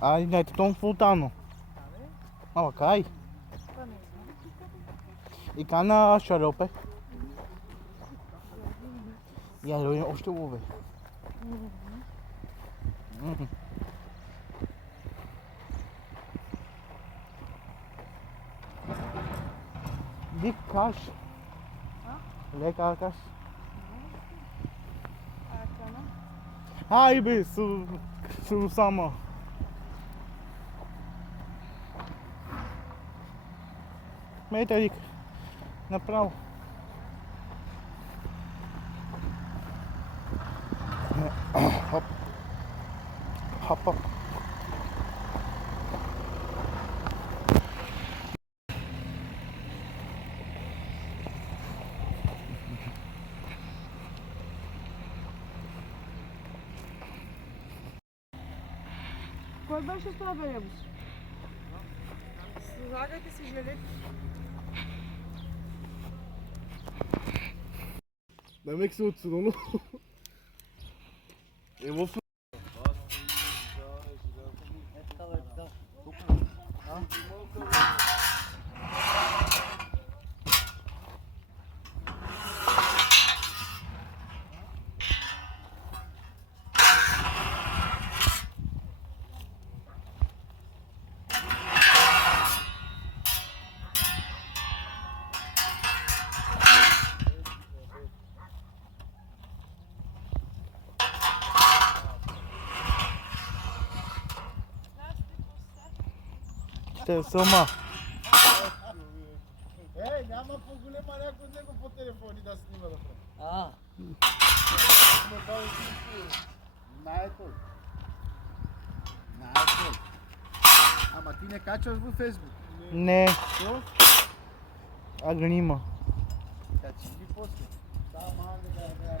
Ai, ne, tom fultano. Ama kaj? I kana šarope. Ja, je ošte ove. Dik kaš. Leka kaš. Ai, be, su sama. Meterik. Направо. Хоп. Хоп, хоп. Кой беше с това белебус? Слагайте си жилет. Demek ki uçsun onu. Evo ще сама. Ей, няма по-голема някой от него по телефони да снима да прави. А, Знаето. Ама ти не качваш във Фейсбук. Не, Що? а го има. Качи ги после. Само да